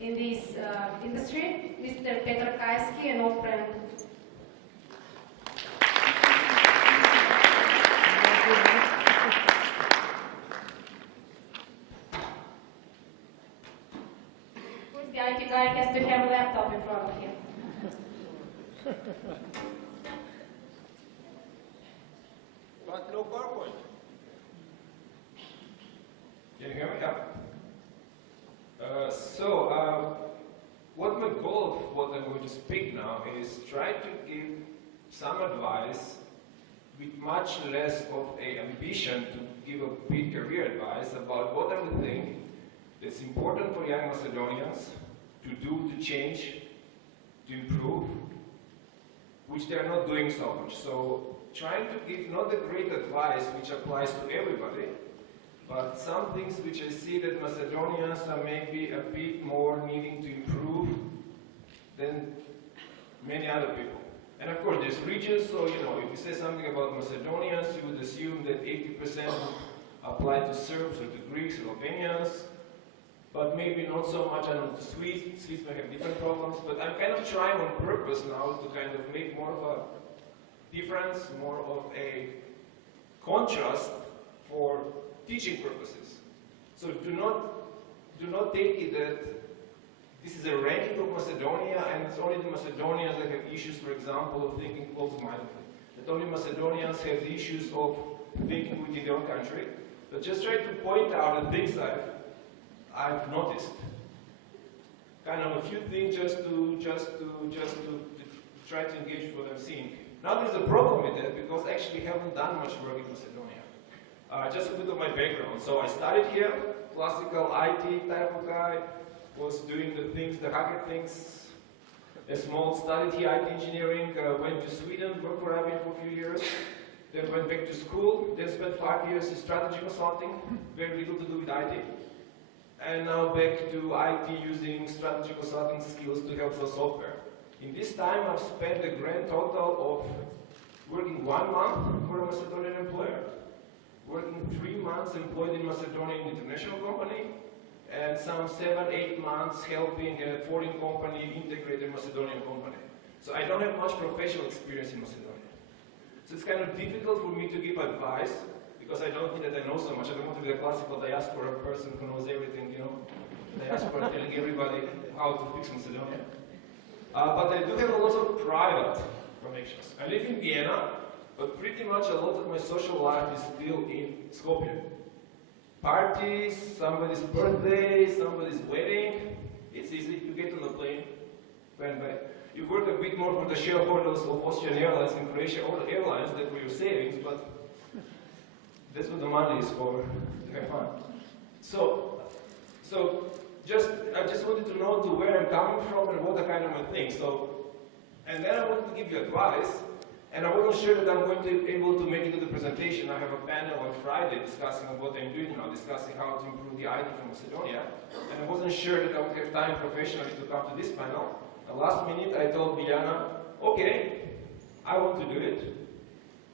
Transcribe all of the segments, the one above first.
in this industry, Mr. Petr Kajski and Oprem. Who's the IT guy has to have a laptop in front of him? But no PowerPoint. Can you hear me? Yeah. What my goal of what I'm going to speak now is try to give some advice with much less of a ambition to give a big career advice about what I would think that's important for young Macedonians to do, to change, to improve, which they are not doing so much. So trying to give not the great advice which applies to everybody, but some things which I see that Macedonians are maybe a bit more needing to improve than many other people. And of course, there's regions, so if you say something about Macedonians, you would assume that 80% would apply to Serbs or to Greeks or Albanians, but maybe not so much on the Swedes. Swedes may have different problems, but I'm kind of trying on purpose now to kind of make more of a difference, more of a contrast for teaching purposes. So do not take it that this is a ranking of Macedonia and it's only the Macedonians that have issues, for example, of thinking closed-mindedly. That only Macedonians have the issues of thinking within their own country. But just try to point out the things I've noticed. Kind of a few things just to try to engage with what I'm seeing. Now there's a problem with that because actually we haven't done much work in Macedonia. Just a bit of my background. So I studied here, classical IT type of guy, was doing the things, the hacker things. Studied here IT engineering, went to Sweden, worked for IBM for a few years, then went back to school, then spent 5 years in strategy consulting, very little to do with IT. And now back to IT using strategy consulting skills to help sell software. In this time I've spent a grand total of working 1 month for a Macedonian employer, working 3 months employed in Macedonian international company, and some 7-8 months helping a foreign company integrate a Macedonian company. So I don't have much professional experience in Macedonia. So it's kind of difficult for me to give advice because I don't think that I know so much. I don't want to be the classical diaspora person who knows everything, diaspora telling everybody how to fix Macedonia. But I do have a lot of private connections. I live in Vienna, but pretty much a lot of my social life is still in Skopje. Parties, somebody's birthday, somebody's wedding, it's easy. You get on a plane, went back. You work a bit more for the shareholders of Austrian Airlines and Croatia Airlines than for your savings, but that's what the money is for. To have fun. I just wanted to know to where I'm coming from and what are kind of my things. And then I wanted to give you advice. And I wasn't sure that I'm going to be able to make it to the presentation. I have a panel on Friday discussing what I'm doing now, discussing how to improve the IT for Macedonia. And I wasn't sure that I would have time professionally to come to this panel. And last minute I told Biljana, okay, I want to do it.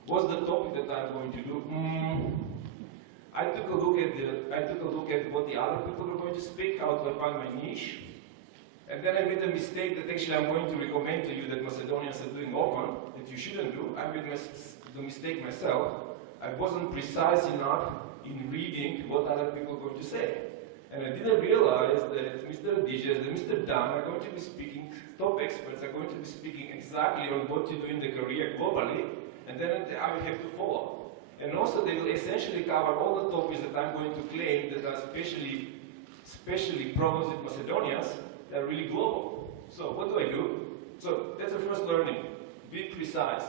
What's the topic that I'm going to do? I took a look at what the other people are going to speak, how to find my niche. And then I made a mistake that actually I'm going to recommend to you that Macedonians are doing often, that you shouldn't do. I made the mistake myself. I wasn't precise enough in reading what other people are going to say. And I didn't realize that Mr. Dijes and Mr. Dan are going to be speaking, top experts are going to be speaking exactly on what to do in the career globally, and then I will have to follow. And also they will essentially cover all the topics that I'm going to claim that are especially problems with Macedonians. They're really global. So what do? So that's the first learning. Be precise.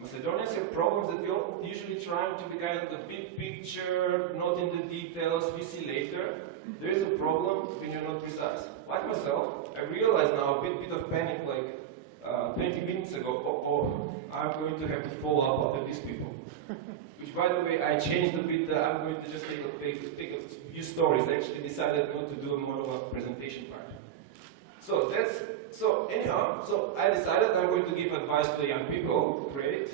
Macedonians have problems that we're usually trying to be kind of the big picture, not in the details, we see later. There is a problem when you're not precise. Like myself, I realize now a bit of panic like 20 minutes ago, I'm going to have to follow up after these people. Which, by the way, I changed a bit. I'm going to just take a few stories. I actually decided not to do more of a presentation part. So I decided I'm going to give advice to the young people. Great.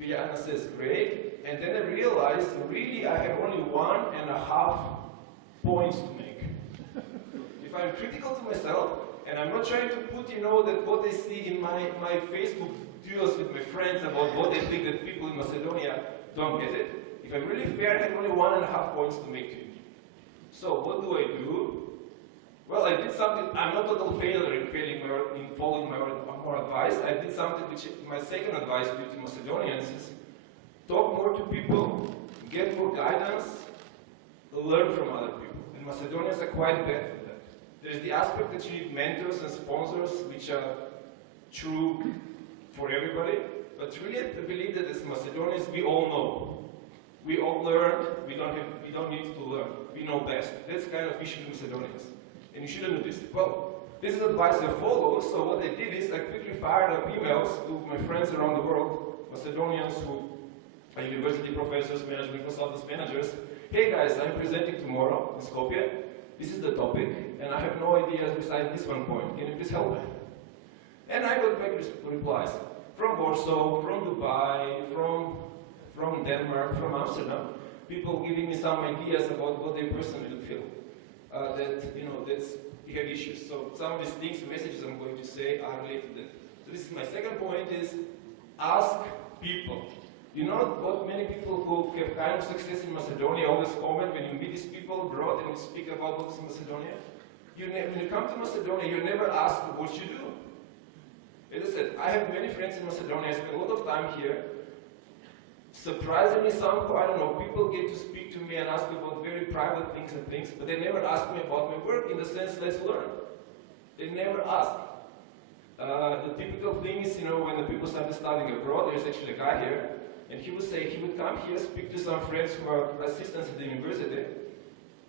Biljana says great. And then I realized really I have only 1.5 points to make. If I'm critical to myself, and I'm not trying to put, that what I see in my Facebook duels with my friends about what they think that people in Macedonia don't get it. If I'm really fair, I have only 1.5 points to make to you. So what do? Well, I did something. I'm not a total failure in following my own advice. I did something which my second advice to Macedonians is talk more to people, get more guidance, learn from other people. And Macedonians are quite bad for that. There's the aspect that you need mentors and sponsors, which are true for everybody. But really, I believe that as Macedonians, we all know. We all learned. We don't need to learn. We know best. That's kind of issue in Macedonians. And you shouldn't do this. Well, this is advice I follow, so what I did is I quickly fired up emails to my friends around the world, Macedonians who are university professors, management consultants, managers. Hey guys, I'm presenting tomorrow in Skopje. This is the topic, and I have no idea besides this one point. Can you please help me? And I got back replies from Warsaw, from Dubai, from Denmark, from Amsterdam. People giving me some ideas about what they personally feel. That's we have issues. So some of these things, messages I'm going to say are related to that. So this is my second point is ask people. You know what many people who have kind of success in Macedonia always comment when you meet these people abroad and you speak about what's in Macedonia? When you come to Macedonia, you never ask what you do. As I said, I have many friends in Macedonia. I spend a lot of time here. Surprisingly, people get to speak to me and ask me about very private things, but they never ask me about my work in the sense, let's learn. They never ask. The typical thing is, when the people started studying abroad, there's actually a guy here, and he would come here, speak to some friends who are assistants at the university,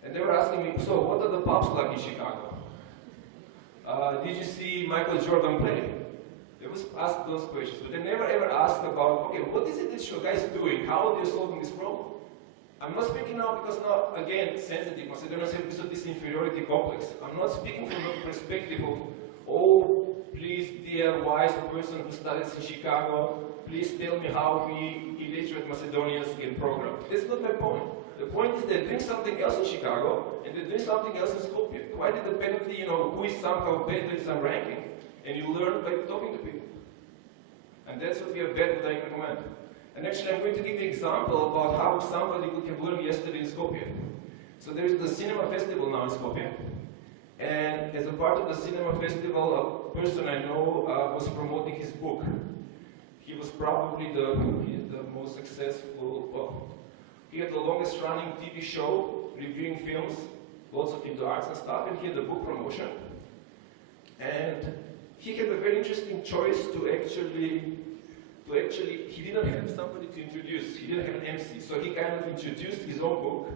and they were asking me, so what are the pubs like in Chicago? Did you see Michael Jordan play? They would ask those questions, but they never ever ask about, okay, what is it that your guys doing? How are they solving this problem? I'm not speaking now because now, again, sensitive, Macedonians have this inferiority complex. I'm not speaking from the perspective of, oh, please, dear wise person who studies in Chicago, please tell me how we illiterate Macedonians can program. That's not my point. The point is they're doing something else in Chicago, and they're doing something else in Skopje. Quite independently, who is somehow better in some ranking. And you learn by talking to people. And that's what we are bad that I recommend. And actually, I'm going to give you an example about how somebody could have learned yesterday in Skopje. So there is the cinema festival now in Skopje. And as a part of the cinema festival, a person I know was promoting his book. He was probably the most successful, he had the longest running TV show, reviewing films, lots of into arts and stuff, and he had the book promotion. And he had a very interesting choice to actually, he didn't have somebody to introduce, he didn't have an MC, so he kind of introduced his own book,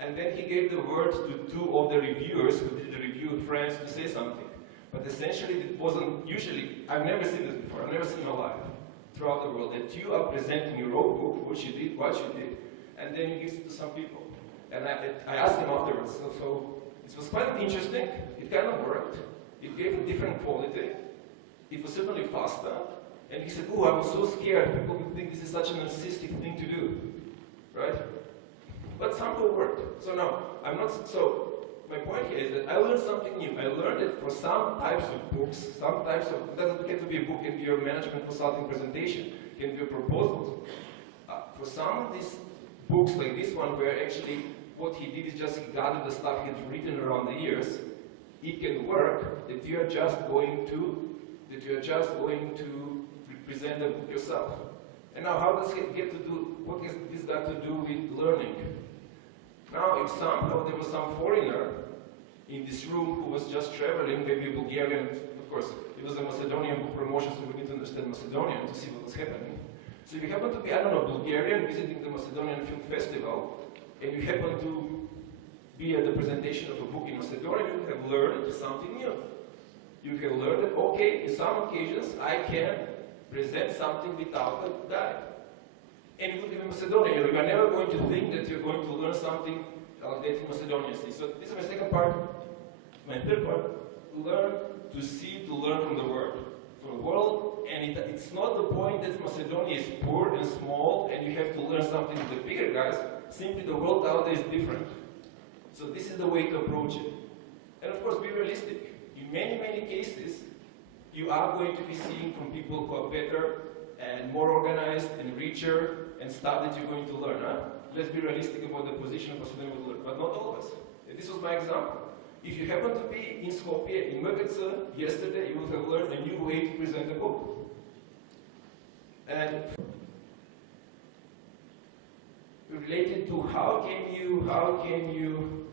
and then he gave the word to two of the reviewers who did the review, friends, to say something. But essentially it wasn't, I've never seen this before, I've never seen in my life, throughout the world, that you are presenting your own book, what you did, and then you give it to some people. And I asked him afterwards, so it was quite interesting, it kind of worked. It gave a different quality. It was certainly faster. And he said, oh, I was so scared. People would think this is such a narcissistic thing to do. Right? But somehow it worked. So now, my point here is that I learned something new. I learned that for some types of books, it doesn't get to be a book, it can be a management consulting presentation, it can be a proposal. For some of these books like this one, where actually what he did is just he gathered the stuff he had written around the years, it can work that you are just going to present the book yourself. And now, how does it get to do? What has this got to do with learning? Now, if somehow there was some foreigner in this room who was just traveling, maybe a Bulgarian, of course, it was a Macedonian book promotion, so we need to understand Macedonian to see what was happening. So if you happen to be, Bulgarian visiting the Macedonian Film Festival, and you happen to be at the presentation of a book in Macedonia, you have learned something new. You have learned that, okay, in some occasions, I can present something without a guide. And you would be in Macedonia, you are never going to think that you're going to learn something that in Macedonia. So this is my second part. My third part, learn to see, to learn from the world. From the world, and it's not the point that Macedonia is poor and small, and you have to learn something with the bigger guys. Simply the world out there is different. So this is the way to approach it. And of course, be realistic. In many, many cases, you are going to be seeing from people who are better and more organized and richer and stuff that you're going to learn. Huh? Let's be realistic about the position of Macedonia will learn, but not always. And this was my example. If you happen to be in Skopje, in Mrvice, yesterday, you would have learned a new way to present a book. And related to how can you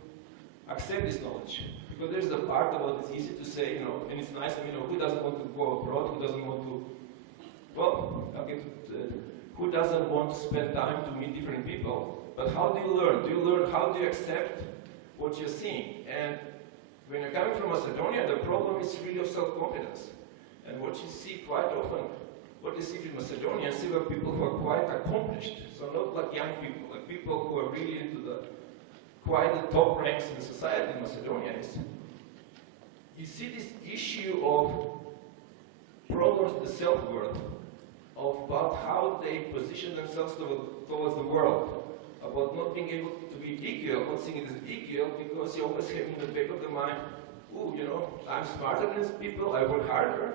accept this knowledge? Because there's the part about it's easy to say, and it's nice, who doesn't want to go abroad, who doesn't want to, who doesn't want to spend time to meet different people? But how do you learn? Do you learn how do you accept what you're seeing? And when you're coming from Macedonia, the problem is really of self-confidence. And what you see quite often, what you see in Macedonia, you see were people who are quite accomplished. So not like young people, like people who are really into the quite the top ranks in society in Macedonia. You see this issue of problems with the self-worth, about how they position themselves towards the world, about not being able to be equal, not seeing it as equal, because you always have in the back of the mind, I'm smarter than these people, I work harder,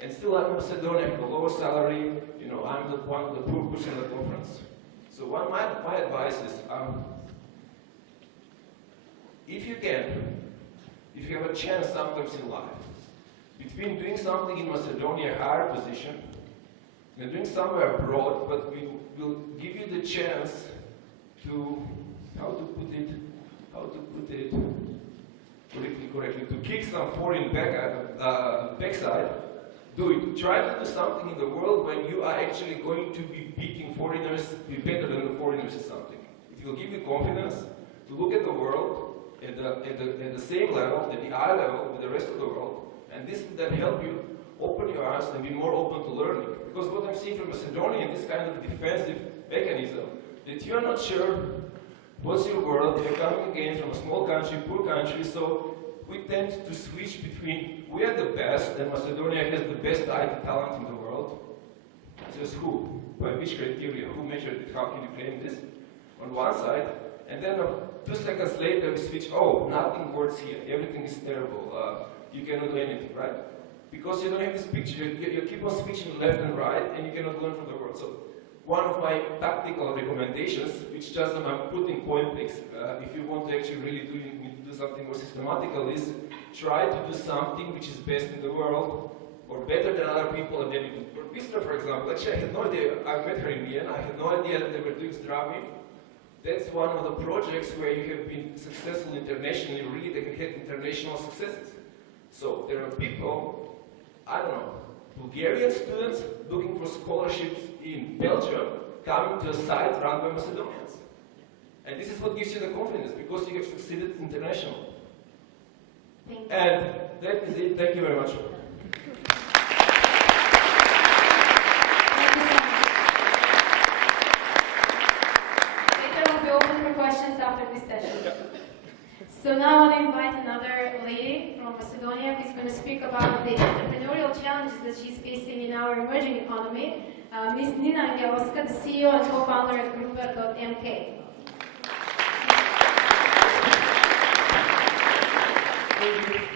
and still I'm in Macedonia, I have a lower salary, I'm the one, the poor person in the conference. So my advice is, if you have a chance sometimes in life, between doing something in Macedonia, a higher position, and doing somewhere abroad, but we will give you the chance to, how to put it politically correctly, to kick some foreign backside, do it. Try to do something in the world when you are actually going to be beating foreigners, be better than the foreigners in something. It will give you confidence to look at the world at the same level, at the eye level with the rest of the world, and this will then help you open your eyes and be more open to learning. Because what I'm seeing from Macedonia is this kind of defensive mechanism, that you're not sure what's your world, you're coming again from a small country, poor country, so we tend to switch between, we are the best, and Macedonia has the best IT talent in the world. Just who? By which criteria? Who measured it? How can you claim this? On one side, and then 2 seconds later we switch, nothing works here, everything is terrible, you cannot do anything, right? Because you don't have this picture, you keep on switching left and right, and you cannot learn from the world. So one of my tactical recommendations, which just I'm putting point blanks, if you want to actually really do something more systematical, is try to do something which is best in the world, or better than other people, and then you do. For Pistra, for example, actually I had no idea, I met her in Vienna, I had no idea that they were doing Zdravi. That's one of the projects where you have been successful internationally, really they can have international successes. So there are people, Bulgarian students looking for scholarships in Belgium, coming to a site run by Macedonians. And this is what gives you the confidence, because you have succeeded internationally. And that is it. Thank you very much. Later will be open for questions after this session. So now I want to invite another lady from Macedonia who's going to speak about the entrepreneurial challenges that she's facing in our emerging economy. Ms. Nina Angelska, the CEO and co-founder at Grouper.mk. Thank you.